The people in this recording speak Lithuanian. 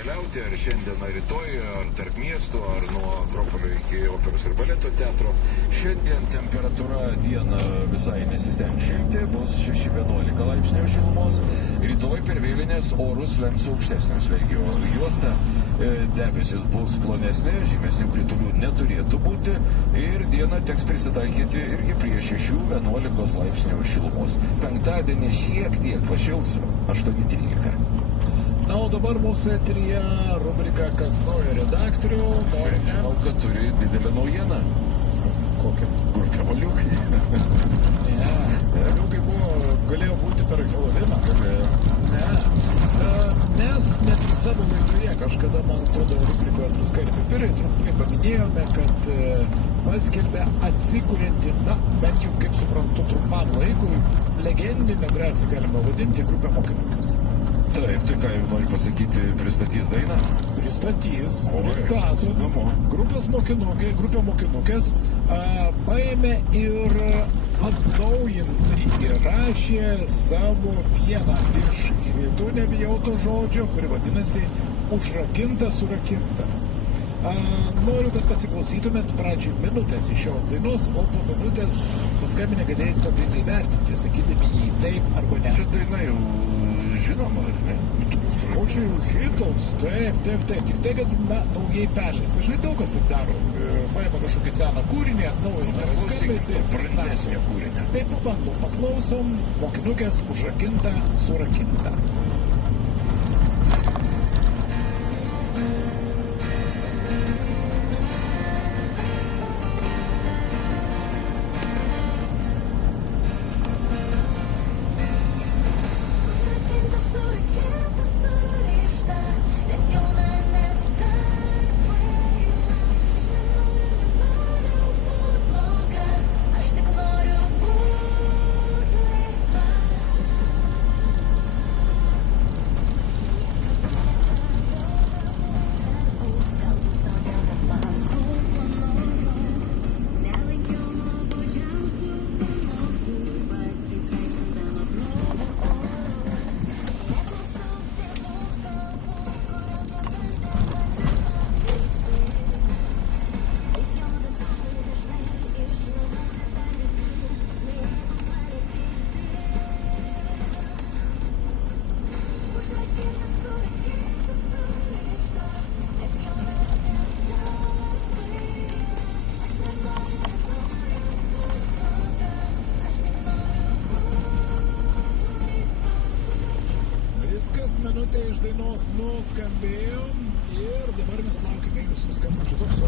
keliauti, ar šiandien, ar rytoj, ar tarp miestų, ar nuo Akropolio iki Operos ir Baleto teatro. Šiandien temperatūra dieną visai nesistengs šilti, bus 6-11 laipsnių šilumos. Rytoj per vėlinės orus lems aukštesnio slėgio juosta. Debesis bus plonesni, žymesnių kritulių neturėtų būti ir dieną teks prisitaikyti irgi prie 6-11 laipsnių šilumos. Penktadienį šiek tiek pašils 8-13. Na, o dabar mūsų eteryje rubrika Kas naujo redaktorių. Žinau, kad turi didelę naujieną. Kokią? Grupė Moliukai. Ne, Moliukai galėjo būti per Heloviną. Mes net ir savo laidoje kažkada, man atrodo, rubrikoje Druskari pipirai trumpai paminėjome, kad paskelbė atsikurianti, na, bent jau, kaip suprantu, trumpam laikui, legendinę drąsiai galima vadinti grupę Mokinukės. Taip, tai ką jau nori pasakyti, pristatys dainą? Pristato. Grupė Mokinukės paėmė ir atnaujintai įrašė savo vieną iš hitų, nebijau to žodžio, kuri vadinasi Užrakinta, surakinta. Noriu, kad pasiklausytumėt pradžių minutės iš šios dainos, o po minutės paskambinę galėsite dainą įvertinti, sakydami jį taip arba ne. Čia daina jau žinoma, ar ne? O čia jau hitos, taip. Tik tai, kad, na, naujai perleis. Dažnai daug kas taip daro. Paima kažkokį seną kūrinį, atnaujina skambesį ir pristatė kūrinį. Tai pabandom, paklausom, Mokinukės Užrakinta, surakinta. Minutė iš dainos nuskambėjom ir dabar mes laukime jūsų skambučių. Toks